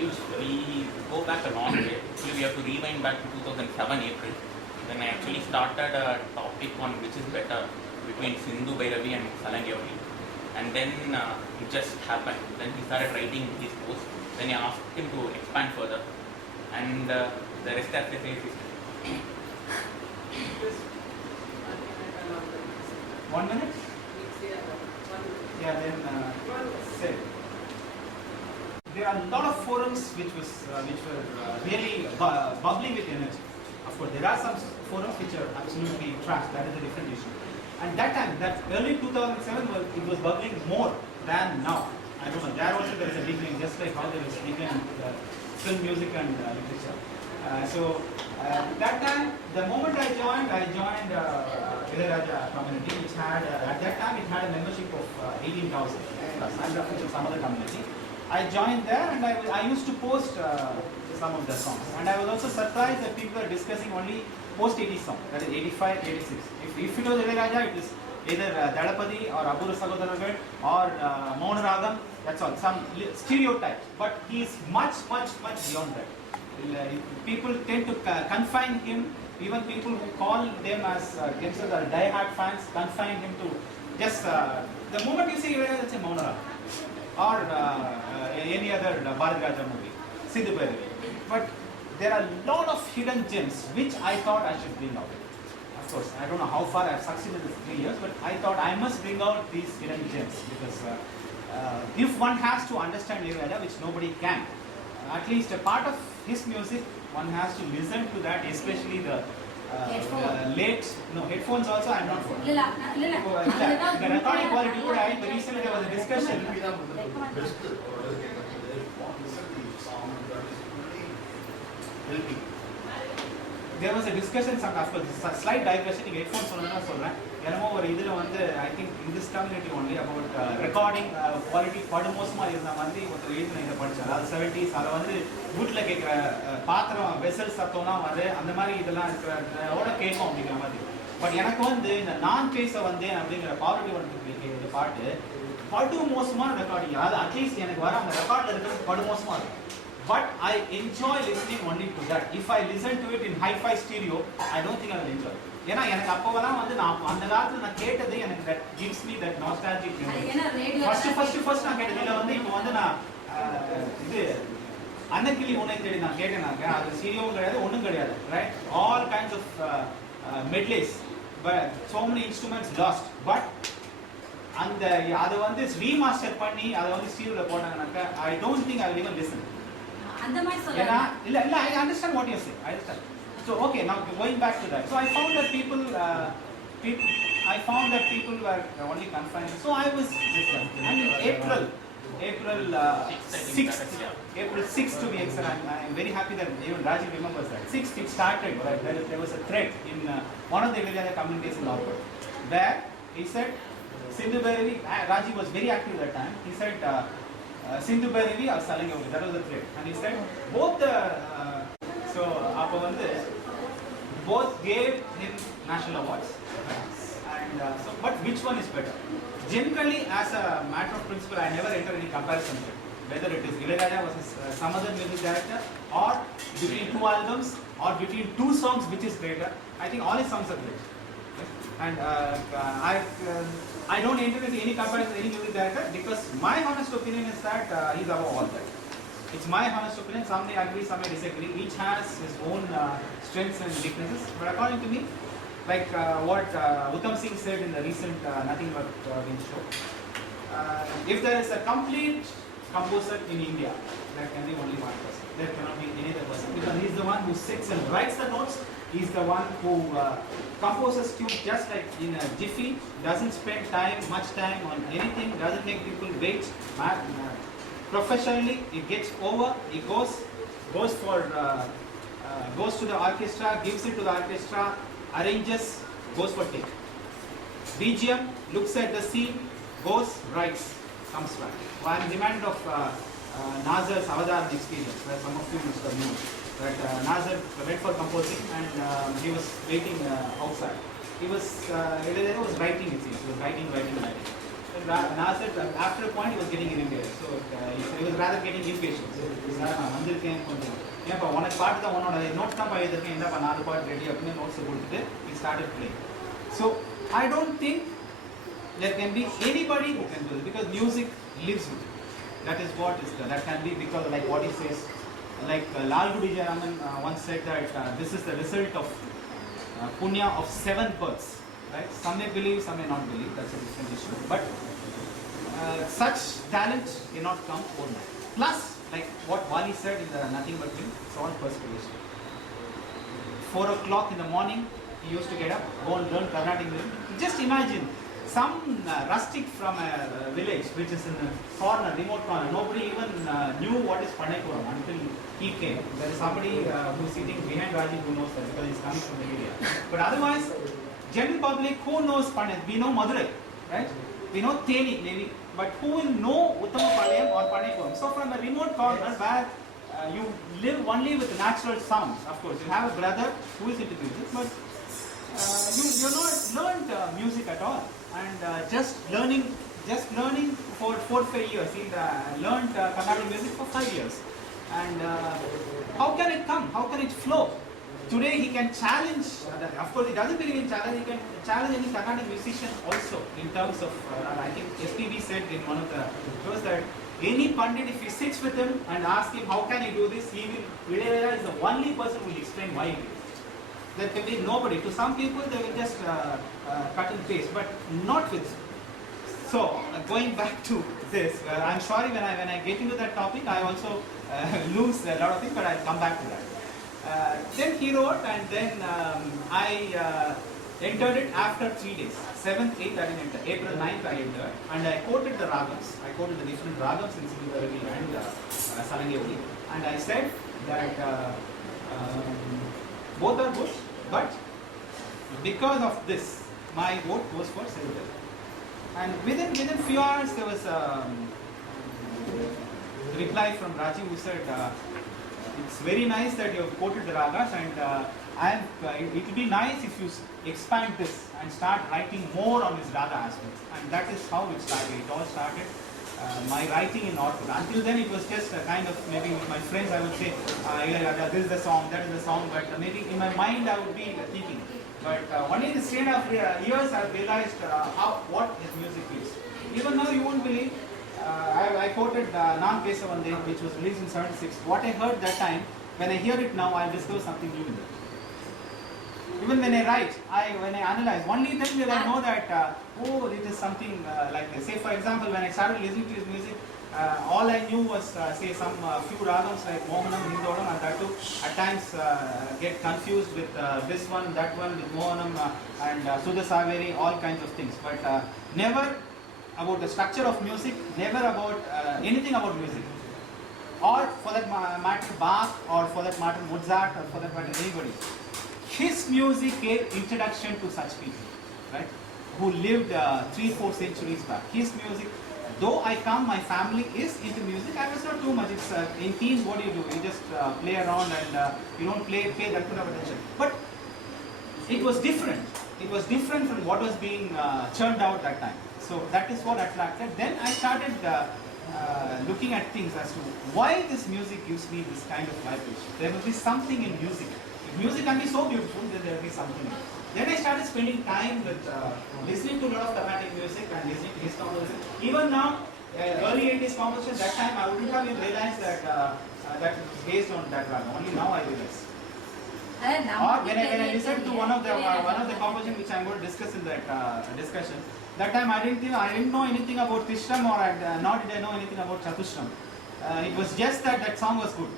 huge. We go back a long way. Actually, we have to rewind back to 2007 April. Then I actually started a topic on which is better between Sindhu Bhairavi and Salangyavali. And then it just happened. Then he started writing his post. Then I asked him to expand further. And the rest, as they say, is history. 1 minute? Yeah, then say. There are a lot of forums which were really bubbling with energy. Of course, there are some forums which are absolutely trash. That is a different issue. And that time, that early 2007, it was bubbling more than now. I don't know. There also there is a decline, just like how there is a decline in film, music, and literature. That time, the moment I joined Ilayaraja community, which had at that time it had a membership of 18,000. I'm referring to some other community. I joined there and I used to post some of the songs. And I was also surprised that people are discussing only post-80 songs, that is 85, 86. If it was Ilayaraja, it is either Dadapadi or Abura Sagodaragar or Mauna Ragam, that's all, some stereotypes. But he is much beyond that. People tend to confine him, even people who call them as themselves are die-hard fans, confine him to just, the moment you say Ilayaraja, it's a Mauna Ragam. Or any other Bharat Raja movie, Sindhu Bhairavi. But there are a lot of hidden gems which I thought I should bring out. Of course, I don't know how far I have succeeded in these 3 years, but I thought I must bring out these hidden gems because if one has to understand Ilayaraja, which nobody can, at least a part of his music, one has to listen to that, especially the headphones also I am not for. The recording quality good, but recently there was a discussion. There was a discussion, of course, slight digression, headphones I think in this community only about recording quality, the 70s, வீட்டில் கேட்குற பாத்திரம் vessel சத்தம்னா அந்த மாதிரி இதெல்லாம் இருக்கிறோட கேட்கும் அப்படிங்கிற மாதிரி. But எனக்கு இந்த நான் பேச வந்தேன் அப்படிங்கிற பாவர்ட்டி இந்த பாட்டு படு மோசமான ரெக்கார்டிங். அது அட்லீஸ்ட் எனக்கு வர அந்த ரெக்கார்டில் இருக்கிறது படு மோசமாக இருக்கும். But I enjoy listening only to that. If I listen to it in high-five stereo, I don't think I will enjoy. ஏன்னா எனக்கு அப்போதான் நான் அந்த காலத்தில் நான் கேட்டது எனக்கு that gives me that nostalgic memory. First நான் கேட்டது இல்லை இப்போ நான் இது அன்னக்கிளி உன்னை தேடி நான் கேட்டேனாக்க அது சீரியோவும் கிடையாது, ஒன்றும் கிடையாது, right? All kinds of medleys, but so many instruments lost. But அந்த அதை ரீமாஸ்டர் பண்ணி அதை ஸ்டீரியோவில் போட்டாங்கனாக்க I don't think I will even listen. ஏன்னா இல்லை I understand what you say, I understand. So okay, now going back to that. So I found that people were only confined. So I was discussed. And in April 6th to be exact. I am very happy that even Rajiv remembers that. 6th it started, right? There was a thread in one of the Ilayaraja communities in Norwood where he said Sindhu Bhairavi. Rajiv was very active that time. He said Sindhu Bhairavi or Salangyavali. That was the thread. And he said both the both gave him national awards. And but which one is better? Generally, as a matter of principle, I never enter any comparison with whether it is Ilayaraja versus some other music director, or between two albums, or between two songs, which is greater. I think all his songs are great. Okay? And I don't enter into any comparison with any music director because my honest opinion is that he's above all that. It's my honest opinion. Some may agree, some may disagree. Each has his own strengths and weaknesses. But according to me, like what Uttam Singh said in the recent Nothing But Wins show, if there is a complete composer in India, there can be only one person. There cannot be any other person because he is the one who sits and writes the notes. He is the one who composes tunes just like in a jiffy, doesn't spend much time on anything, doesn't make people wait. Professionally, it gets over. He goes to the orchestra, gives it to the orchestra, arranges, goes for take. BGM, looks at the scene, goes, writes, comes back. I am reminded of Nazar's Avadar experience, where some of you must have known. That Nazar went for composing and he was waiting outside. He was writing, it seems. He was writing. after a point he was getting irritated. So he was rather getting impatient. So he started playing. So I don't think there can be anybody who can do it because music lives with you. That is what is that can be because like what he says, like Lal Gudi Jayaraman once said that this is the result of punya of 7 births. Right? Some may believe, some may not believe. That's a different issue. But such talent cannot come overnight. Plus, like what Wali said in the Nothing But Me, it's all perspiration. 4 o'clock in the morning, he used to get up, go and learn Carnatic music. Just imagine some rustic from a village which is in a corner, remote corner. Nobody even knew what is Panaypuram until he came. There is somebody who is sitting behind Rajiv who knows that because he is coming from the area. But otherwise, general public, who knows Panay? We know Madurai, right? We know Theni, maybe. But who will know Uttamapalayam or Panaypuram? So from a remote corner where you live only with natural sounds, of course. You have a brother who is into music, but you're not learned music at all. And just learning for 4-5 years. He learned Carnatic music for 5 years. And how can it come? How can it flow? Today he can challenge, of course he doesn't believe in challenge, he can challenge any Carnatic musician also in terms of, I think SPB said in one of the shows that any Pandit, if he sits with him and asks him how can he do this, he will, Ilayaraja is the only person who will explain why he did it. There can be nobody. To some people they will just cut and paste, but not with. So going back to this, I'm sorry when I get into that topic, I also lose a lot of things, but I'll come back to that. Then he wrote, and then I entered it after 3 days. 7th, 8th I didn't enter. April 9th I entered, and I quoted the ragams. I quoted the different ragams in Sindhu and Salangevali, and I said that both are good, but because of this, my vote goes for Sindhu. And within few hours there was a reply from Rajiv who said, it's very nice that you have quoted the ragas, and it will be nice if you expand this and start writing more on this raga aspects. And that is how it started. It all started my writing in Orthodox. Until then it was just a kind of, maybe with my friends I would say, this is the song, that is the song, but maybe in my mind I would be thinking. But only in the 3.5 years I realized what his music is. Even now you won't believe. I quoted Nam Kesavande, which was released in 76. What I heard that time, when I hear it now, I discover something new in it. Even when I write, when I analyze, only then will I know that, it is something like this. Say for example, when I started listening to his music, all I knew was, say, some few ragams like Mohanam, Hindodam, and that too, at times get confused with this one, that one, with Mohanam and Sudha Saveri, all kinds of things. But never about the structure of music, never about anything about music. Or for that matter Bach, or for that matter Mozart, or for that matter anybody. His music gave introduction to such people, right? Who lived 3-4 centuries back. His music, though my family is into music, I was not too much. It's in teens, what do? You just play around and you don't pay that kind of attention. But it was different. It was different from what was being churned out that time. So that is what attracted. Then I started looking at things as to why this music gives me this kind of vibration. There will be something in music. If music can be so beautiful, then there will be something. Then I started spending time with listening to a lot of Carnatic music and listening to his composition. Even now, early 80s composition, that time I wouldn't have even realized that that it was based on that raga. Only now I realize. Or when I listened to one of the composition which I am going to discuss in that discussion, that time I didn't know anything about Tishram, or nor did I know anything about Chatushram. It was just that song was good.